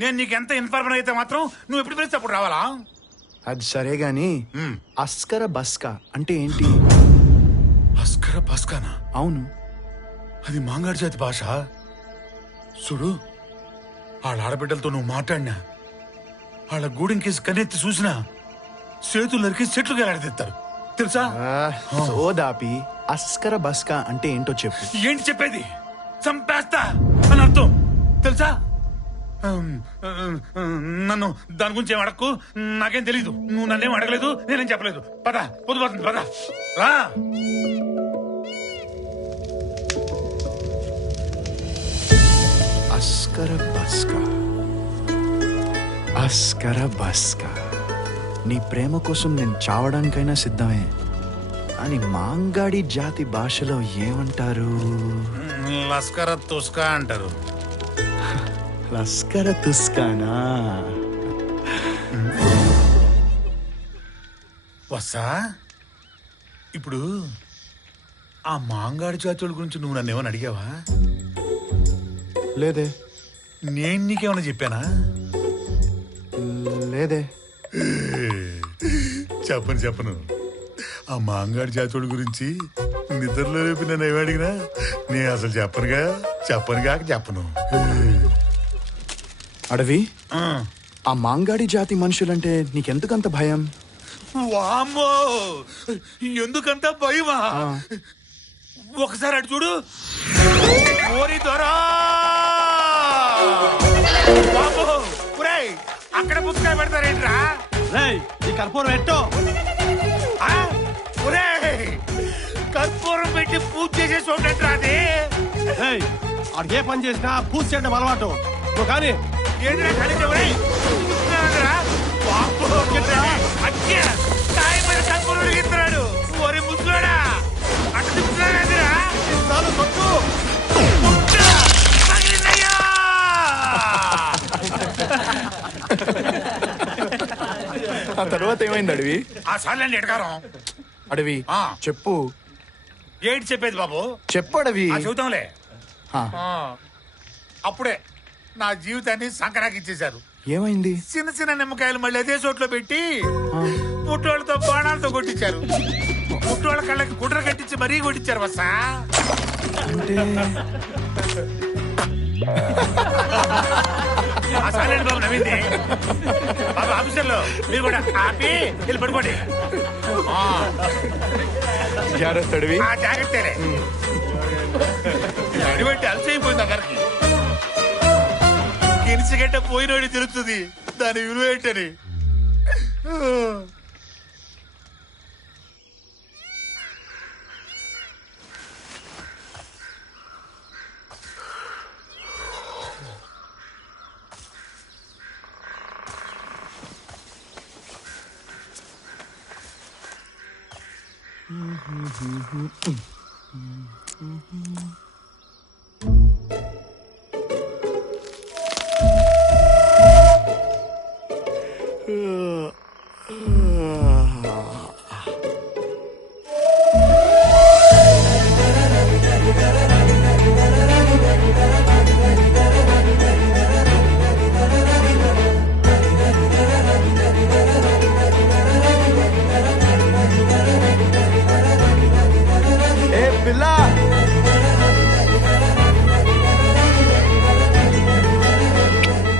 నేను నీకు ఎంత ఇన్ఫార్మర్ అయితే మాత్రం నువ్వు ఎప్పుడు పిలిస్తే అప్పుడు రావాలా? అది సరే గాని అస్కర బస్కా అంటే ఏంటి? అస్కర బస్కానా? అవును, అది మాంగాడి జాతి భాష. చూడు, వాళ్ళ ఆడబిడ్డలతో నువ్వు మాట్లాడినా, వాళ్ళ గూడెంకేసి కన్నెత్తి చూసినా చేతులు నరికి చెట్లు గెలాడదీస్తారు తెలుసా? సోదాపి అస్కర బస్కా అంటే ఏంటో చెప్పు. ఏంటి చెప్పేది? చంపేస్తా అని అర్థం తెలుసా? నన్ను దాని గురించి ఏం అడక్కు, నాకేం తెలీదు. నువ్వు నన్నేం అడగలేదు, నేనేం చెప్పలేదు. పద, పొద్దుపోతుంది, పద రా. అస్కర బస్కా, అస్కర బస్కా. నీ ప్రేమ కోసం నేను చావడానికైనా సిద్ధమే. అని మాంగాడి జాతి భాషలో ఏమంటారు? లస్కర తుస్కా అంటారు. లస్కర తుస్కానా? వస్సా, ఇప్పుడు ఆ మాంగాడి జాతుల గురించి నువ్వు నన్ను ఏమని అడిగావా? లేదే. నేను నీకేమన్నా చెప్పానా? లేదే. చెప్పను. ఆ మాంగాడి జాతుడి గురించి నిద్రలో రేపు నన్ను ఏమి అడిగినా నేను అసలు చెప్పను. అడవి, ఆ మాంగాడి జాతి మనుషులంటే నీకెందుకంత భయం? వామ్మో, ఎందుకంత భయమా? ఒకసారి అటు చూడు. ఓరి దొరా, అక్కడ పుస్తకాలు పెడతారేంట్రా? ఈ కర్పూరం పెట్టు. కర్పూరం పెట్టి పూజ చేసే చూడండి. అది ఆడికి ఏ పని చేసినా పూజ చేయడం అలవాటు. నువ్వు కానీ కర్పూరం ఇస్తున్నాడు. ఓరి ముసలోడా, అటు తిప్పుతున్నారా? ఆ తర్వాత ఏమైంది అడవి? ఆ సార్లండి ఎడగారం. అడవి చెప్పు. ఏంటి చెప్పేది బాబు? చెప్పు అడవి. చెబుతాంలే. అప్పుడే నా జీవితాన్ని సంకరాకి ఇచ్చేశారు. ఏమైంది? చిన్న చిన్న నిమ్మకాయలు మళ్ళీ అదే చోట్లో పెట్టి పుట్టోళ్ళతో బాణాలతో కొట్టించారు. పుట్టోళ్ళ కళ్ళకి గుడ్ర కట్టించి మరీ కొట్టించారు. వస్తా అంటే బాబు నవ్వింది. బాబు ఆఫీసర్లో మీరు కూడా ఆపి వెళ్ళి పడుకోండి. జాగ్రత్త అడవి. జాగ్రత్తలే. అడివంటి అలసైపోయింది అక్కడికి. గిరిసిగడ్డ పోయినోడి తెలుస్తుంది దాని విలువ ఏంటని.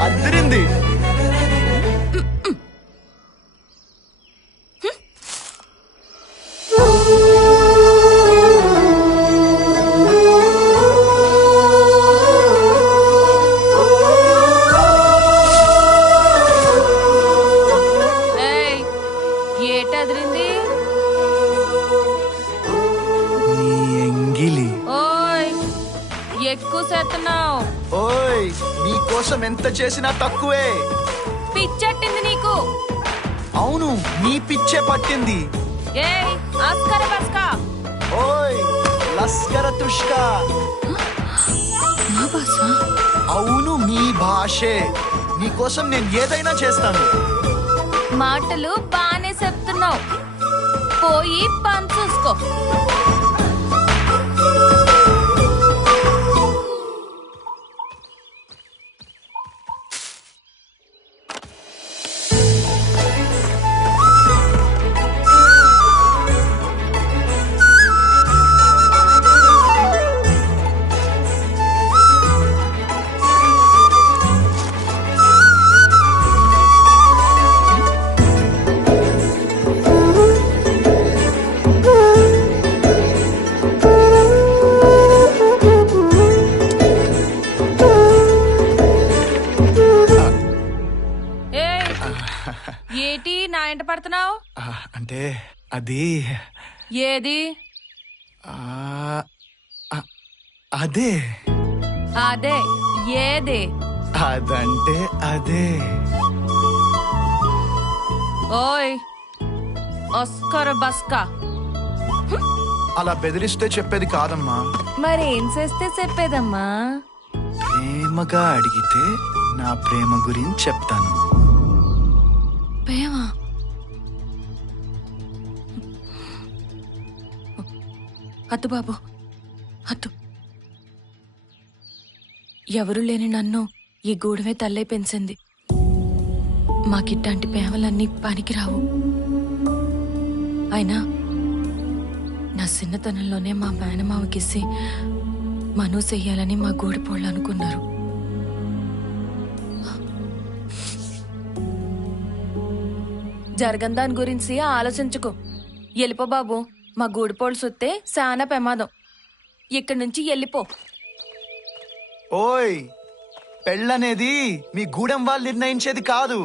అద్దరింది. ఏటదిరింది? నీ ఎంగిలి. ఓయ్, ఎక్కువ చేస్తున్నావు. ఓయ్, నీ కోసం ఎంత చేసినా తక్కువే. పిచ్చట్టింది నీకు. అవును, నీ పిచ్చే పట్టింది. ఏయ్, అస్కర బస్కా. ఓయ్, లస్కర తుష్కా. నా భాష? అవును, మీ భాషే. నీ కోసం నేను ఏదైనా చేస్తాను. మాటలు బానే చెప్తున్నావు. పోయి పని చూసుకో. ఏటి నా ఎంట పడుతున్నావు? అంటే అది ఏది? ఆ, ఆ, అదే అదే ఏది? అదంటే అదే. ఓయ్ ఆస్కార్ బస్కా, అలా బెదిరిస్తే చెప్పేది కాదమ్మా. మరి ఏం చేస్తే చెప్పేదమ్మా? ప్రేమగా అడిగితే నా ప్రేమ గురించి చెప్తాను. ప్రేమ? అద్దు బాబు అద్దు. ఎవరు లేని నన్ను ఈ గూడమే తల్లై పెంచింది. మాకిట్లాంటి ప్రేమలన్నీ పనికిరావు. అయినా నా చిన్నతనంలోనే మా మేనమావకిసి మను చెయ్యాలని మా గూడిపోళ్ళు అనుకున్నారు. జరగని దాని గురించి ఆలోచించుకో. వెళ్ళిపో బాబు, మా గూడిపోళ్ళు సుత్తే చాలా ప్రమాదం. ఇక్కడి నుంచి వెళ్ళిపో. ఓయ్, పెళ్ళనేది మీ గూడెం వాళ్ళు నిర్ణయించేది కాదు,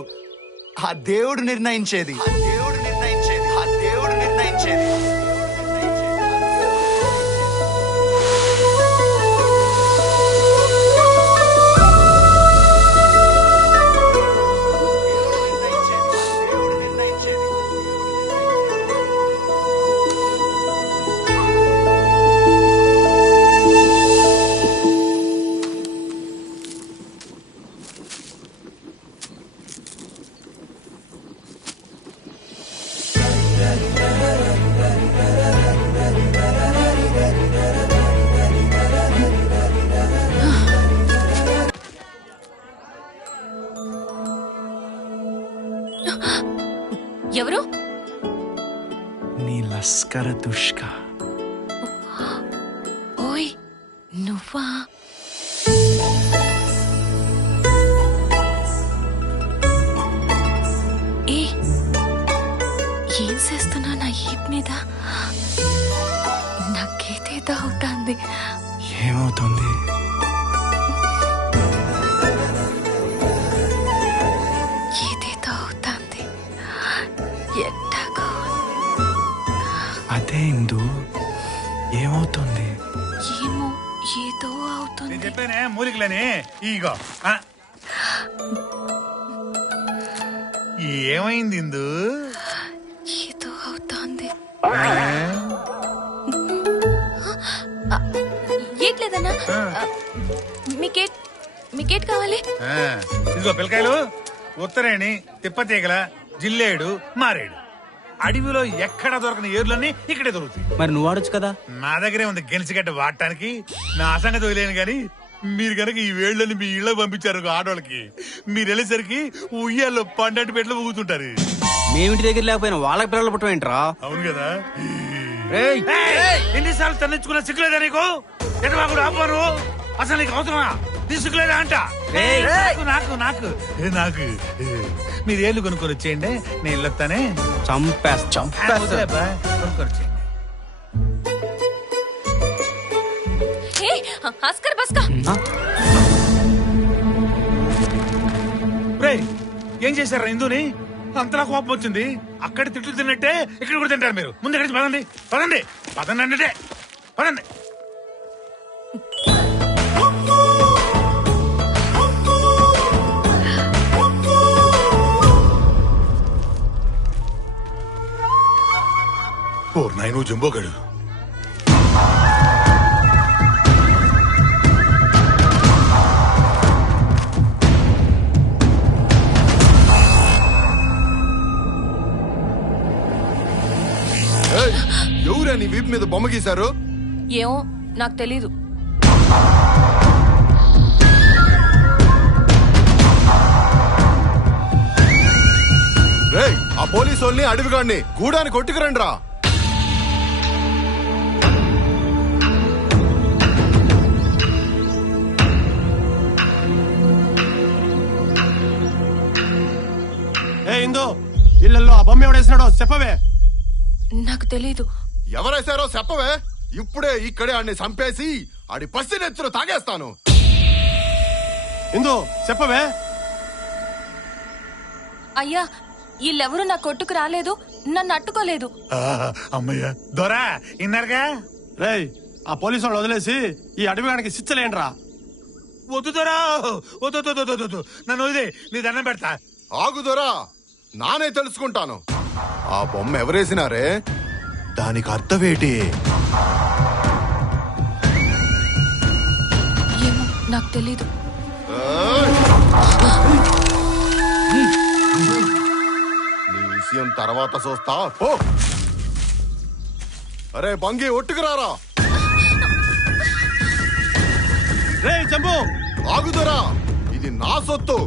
ఆ దేవుడు నిర్ణయించేది. ఆ దేవుడు నిర్ణయించేది. ఆ దేవుడు నిర్ణయించేది. ఎవరు? నీ లస్కర దుష్క. ఓయ్ నువ్వా? ఏ ఏం చేస్తున్నా నా ఈప్ మీద? నాకేదేదో అవుతుంది. ఏమవుతుంది? ఏదేదో అవుతుంది. ఎట్టాగో అదే ఇందు, ఏమవుతుంది? ఏమో ఏదో అవుతుంది. నేను చెప్పానే మూలికలని ఈగో. ఏమైంది ఇందు? ఏదో అవుతుంది. ఏట్లేదన్నా? మీకేట్ కావాలి? ఇదిగో పిల్లకాయలు, ఉత్తరేణి, తిప్పతీగల, జిల్లేడు, మారేడు. అడవిలో ఎక్కడ దొరకని ఏర్లన్నీ ఇక్కడే దొరుకుతాయి. మరి నువ్వు ఆడొచ్చు కదా. నా దగ్గరే ఉంది గెలిచిగడ్డ వాడటానికి. నా అసంగతి వదిలేను గాని మీరు కనుక ఈ వేళ్ళని మీ ఇళ్ళ పంపించారు ఆడవాళ్ళకి, మీరు వెళ్ళేసరికి ఉయ్యాల్లో పండంటి పెట్లు ఊగుతుంటారు. మేమింటి దగ్గర లేకపోయినా వాళ్ళకి పిల్లలు పుట్టం ఏంట్రా? అవును కదా. ఏయ్! ఎన్నిసార్లు తన్నించుకున్న సిగ్గులేదా నీకు? ఎటవాకుడు ఆపారు. అసలు నీకు అవసరమా? నీ సిగ్గులేదా అంట. నాకు నాకు నాకు మీరు ఏళ్ళు కొనుక్కొని వచ్చేయండి, నేను వెళ్ళొస్తానే. చంపేస్తా. కొనుక్కొని వచ్చేయండి. ఆస్కార్ బస్కా, రేయ్, ఏం చేశారా ఇందుని? అంతలా కోపం వచ్చింది. అక్కడ తిట్లు తిన్నట్టే ఇక్కడ కూడా తింటారు మీరు. ముందు ఎక్కడి నుంచి పదండి పదండి పదండి అంటే పదండి. ఓ నాయను జంబోగాడు. ఎవరా నీ వీపు మీద బొమ్మ గీశారు? ఏమో నాకు తెలీదు. రేయ్, ఆ పోలీసు వాళ్ళని అడవిగాడిని గూడానికి కొట్టుకురండి రా. ఏ ఇందో, ఇళ్లలో ఆ బొమ్మ ఎవడేసినాడో చెప్పవే. నాకు తెలీదు. ఎవరేశారో చెప్పవే. ఇప్పుడే ఇక్కడే ఆడిని చంపేసి ఆడి పసి నెత్తులు తాగేస్తాను. ఇందో చెప్పవే. అయ్యా వీళ్ళెవరూ నా కొట్టుకు రాలేదు, నన్ను అట్టుకోలేదు. అమ్మయ్య దొరా ఇన్నారుగా. రేయ్ ఆ పోలీసు వాళ్ళు వదిలేసి ఈ అడవిగానికి శిచ్చలేండ్రా. వద్దు దొరా, వద్దు వద్దు, వద్దు, వద్దు. నన్ను వదిలే, నీ దండం పెడతా. ఆగుదోరా, నానే తెలుసుకుంటాను. ఆ బొమ్మ ఎవరేసినారే, దానికి అర్థమేటి? ఏమో నాకు తెలీదు. నీ విషయం తర్వాత చూస్తా పో. అరే బంగి ఒట్టుకురారా. రేయ్ చంపు, ఆగుదోరా, ఇది నా సొత్తు.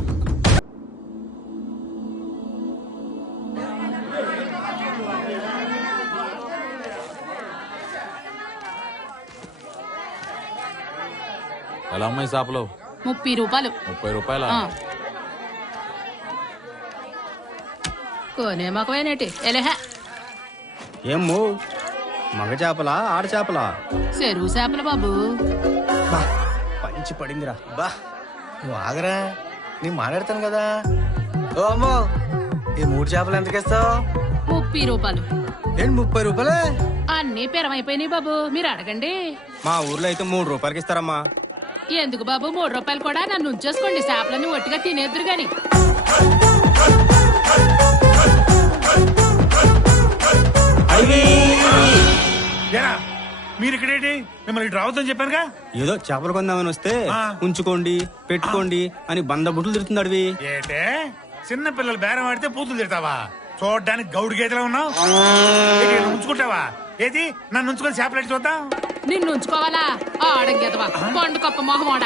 ఎలా అమ్మాయి చేపలు? 30 రూపాయలు. 30 రూపాయల? కొనే మకమేనేటి ఎలేహ. ఏమో మగ చేపలా ఆడ చేపలా? చెరువు చేపలు బాబు. పంచి పడిందిరా. బా నువ్వు ఆగరా, నేను మాట్లాడతాను కదా. ఓ అమ్మో, ఈ 3 చేపలు ఎంతకిస్తావు? 30 రూపాయలు. ఏంటి 30 రూపాయలే? అన్నీ పెరమైపోయినాయి బాబు, మీరు అడగండి. మా ఊర్లో అయితే 3 రూపాయలకి ఇస్తారమ్మా. ఎందుకు బాబు 3 రూపాయలు కూడా నన్ను ఉంచేసుకోండి, చేపలన్నీ ఒట్టిగా తినేద్దరు గాని. ఏరా మీరు ఇక్కడేంటి? మిమ్మల్ని ఇటు రావద్దని చెప్పానుగా. ఏదో చేపలు కొందామని వస్తే ఉంచుకోండి పెట్టుకోండి అని బంద బుట్లు తిరుగుతుంది అడవి. ఏటే చిన్న పిల్లలు బేరం ఆడితే పూతులు తిడతావా? చూడడానికి గౌడు గేదెలా ఉన్నావు. ఉంచుకుంటావా? ఏది నన్ను ఉంచుకొని చేపలెట్టి చూద్దాం. నిన్ను ఉంచుకోవాలా? ఆడంగేదవా పండు కప్ప మొహమోడ.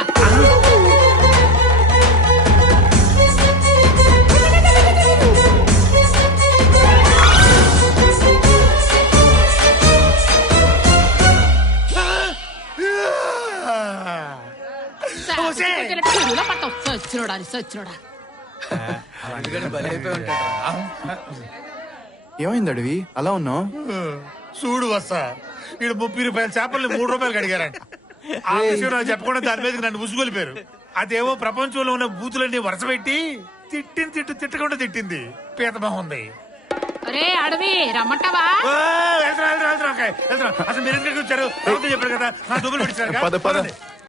చెరువులో పట్టం సచ్చినోడా సచ్చినోడా. ఏమైంది అడవి అలా ఉన్నావు? చూడు వస్తా, ఇక్కడ 30 రూపాయల చేపల్ని 3 రూపాయలు అడిగారంట. ఆ విషయం నాకు చెప్పకుండా దాని మీద నన్ను ముసుగొలిపారు. అదేవో ప్రపంచంలో ఉన్న బూతులన్నీ వరుస పెట్టి తిట్టకుండా తిట్టింది. పీతమహం ఉంది. అరే అడవి రమ్మంటావా? వెళ్తున్నా అసలు మీరు ఎందుకు వచ్చారు? చెప్పారు కదా నా దుబ్బులు పెట్టారు.